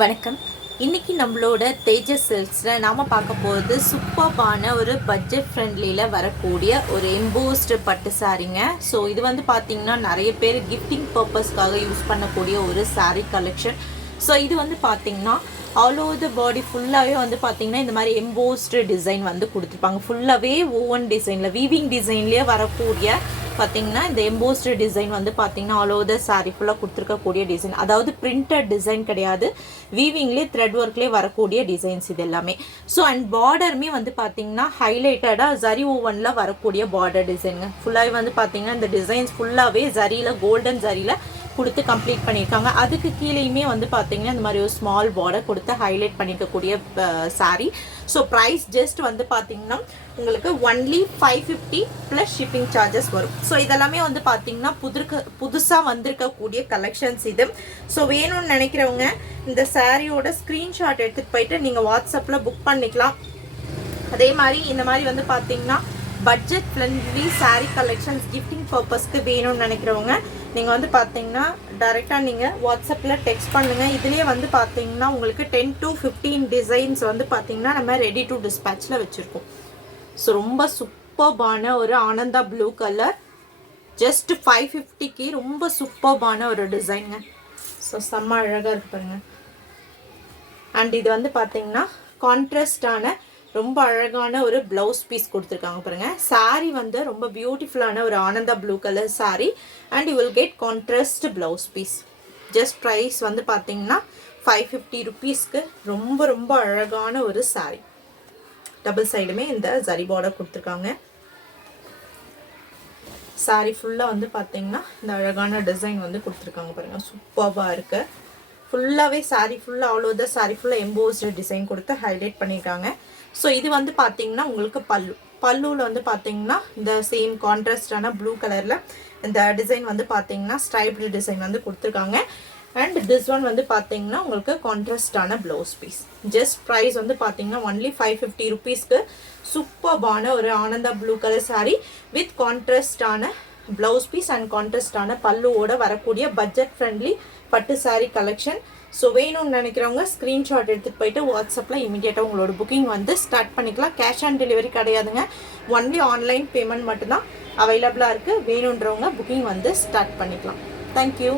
வணக்கம். இன்னைக்கு நம்மளோட தேஜஸ் சில்க்ஸில் நாம் பார்க்க போகிறது சூப்பர்பான ஒரு பட்ஜெட் ஃப்ரெண்ட்லியில் வரக்கூடிய ஒரு எம்போஸ்டு பட்டு சாரீங்க. ஸோ இது வந்து பார்த்திங்கன்னா நிறைய பேர் கிஃப்டிங் பர்பஸ்க்காக யூஸ் பண்ணக்கூடிய ஒரு சாரீ கலெக்ஷன். ஸோ இது வந்து பார்த்திங்கன்னா ஆல் ஓவர் த பாடி ஃபுல்லாகவே வந்து பார்த்திங்கன்னா இந்த மாதிரி எம்போஸ்டு டிசைன் வந்து கொடுத்துருப்பாங்க. ஃபுல்லாகவே ஓவன் டிசைனில் வீவிங் டிசைன்லேயே வரக்கூடிய பார்த்தீங்கன்னா இந்த எம்போஸ்டு டிசைன் வந்து பார்த்தீங்கன்னா ஆல் ஓவர் த சாரீ ஃபுல்லாக கொடுத்துருக்கக்கூடிய டிசைன், அதாவது பிரிண்டட் டிசைன் கிடையாது, வீவிங்லேயே த்ரெட் ஒர்க்லேயே வரக்கூடிய டிசைன்ஸ் இது எல்லாமே. ஸோ அண்ட் பார்டருமே வந்து பார்த்தீங்கன்னா ஹைலைட்டடாக ஜரி ஓவனில் வரக்கூடிய பார்டர் டிசைனுங்க. ஃபுல்லாகவே வந்து பார்த்தீங்கன்னா இந்த டிசைன்ஸ் ஃபுல்லாகவே ஜரியில் கோல்டன் ஜரியில் கொடுத்து கம்ப்ளீட் பண்ணியிருக்காங்க. அதுக்கு கீழேயுமே வந்து பார்த்தீங்கன்னா இந்த மாதிரி ஒரு ஸ்மால் பார்டர் கொடுத்து ஹைலைட் பண்ணிக்கக்கூடிய சாரீ. ஸோ ப்ரைஸ் ஜஸ்ட் வந்து பார்த்தீங்கன்னா உங்களுக்கு ஒன்லி 550 ப்ளஸ் ஷிப்பிங் சார்ஜஸ் வரும். ஸோ இதெல்லாமே வந்து பார்த்தீங்கன்னா புதுசாக வந்திருக்கக்கூடிய கலெக்ஷன்ஸ் இது. ஸோ வேணும்னு நினைக்கிறவங்க இந்த சாரியோட ஸ்க்ரீன்ஷாட் எடுத்துகிட்டு போயிட்டு நீங்கள் வாட்ஸ்அப்பில் புக் பண்ணிக்கலாம். அதே மாதிரி இந்த மாதிரி வந்து பார்த்தீங்கன்னா budget friendly sari collections gifting பர்பஸ்க்கு வேணும்னு நினைக்கிறவங்க நீங்கள் வந்து பார்த்தீங்கன்னா டைரெக்டாக நீங்கள் வாட்ஸ்அப்பில் டெக்ஸ்ட் பண்ணுங்கள். இதுலேயே வந்து பார்த்தீங்கன்னா உங்களுக்கு 10 to 15 டிசைன்ஸ் வந்து பார்த்தீங்கன்னா நம்ம ரெடி டு டிஸ்பேச்சில் வச்சுருக்கோம். ஸோ ரொம்ப சூப்பர்பான ஒரு ஆனந்தா ப்ளூ கலர், ஜஸ்ட் 550க்கு ரொம்ப சூப்பர்பான ஒரு டிசைனுங்க. ஸோ செம்ம அழகாக இருக்கு பாருங்க. அண்ட் இது வந்து பார்த்தீங்கன்னா கான்ட்ராஸ்டான ரொம்ப அழகான ஒரு ப்ளவுஸ் பீஸ் கொடுத்துருக்காங்க பாருங்க. சாரீ வந்து ரொம்ப பியூட்டிஃபுல்லான ஒரு Ananda blue colour sari and you will get contrast blouse piece. Just price வந்து பார்த்தீங்கன்னா 550 ருபீஸ்க்கு ரொம்ப ரொம்ப அழகான ஒரு சாரீ. டபுள் சைடுமே இந்த ஜரி பார்டர் கொடுத்துருக்காங்க. சாரீ ஃபுல்லாக வந்து பார்த்தீங்கன்னா இந்த அழகான டிசைன் வந்து கொடுத்துருக்காங்க பாருங்கள், சூப்பராக இருக்குது. ஃபுல்லாகவே சாரீ ஃபுல்லாக ஆல் ஓவர் த சாரீ ஃபுல்லாக எம்போஸ்டு டிசைன் கொடுத்து ஹைலைட் பண்ணியிருக்காங்க. ஸோ இது வந்து பார்த்தீங்கன்னா உங்களுக்கு பல்லுவில் வந்து பார்த்தீங்கன்னா இந்த சேம் கான்ட்ராஸ்டான ப்ளூ கலரில் இந்த டிசைன் வந்து பார்த்தீங்கன்னா ஸ்ட்ரைப்டு டிசைன் வந்து கொடுத்துருக்காங்க. அண்ட் திஸ் ஒன் வந்து பார்த்தீங்கன்னா உங்களுக்கு கான்ட்ராஸ்டான ப்ளவுஸ் பீஸ். ஜஸ்ட் ப்ரைஸ் வந்து பார்த்தீங்கன்னா ஒன்லி 550 ருபீஸ்க்கு சூப்பர்பான ஒரு Ananda blue colour sari with கான்ட்ராஸ்டான ப்ளவுஸ் பீஸ் அண்ட் கான்ட்ராஸ்டான பல்லுவோட வரக்கூடிய பட்ஜெட் ஃப்ரெண்ட்லி பட்டு சாரீ கலெக்ஷன். ஸோ வேணும்னு நினைக்கிறவங்க ஸ்க்ரீன்ஷாட் எடுத்துகிட்டு போயிட்டு வாட்ஸ்அப்பில் இமீடியட்டாக உங்களோட புக்கிங் வந்து ஸ்டார்ட் பண்ணிக்கலாம். கேஷ் ஆன் டெலிவரி கிடையாதுங்க, ஒன்லி ஆன்லைன் பேமெண்ட் மட்டும்தான் அவைலபிளாக இருக்குது. வேணுன்றவங்க புக்கிங் வந்து ஸ்டார்ட் பண்ணிக்கலாம். தேங்க்யூ.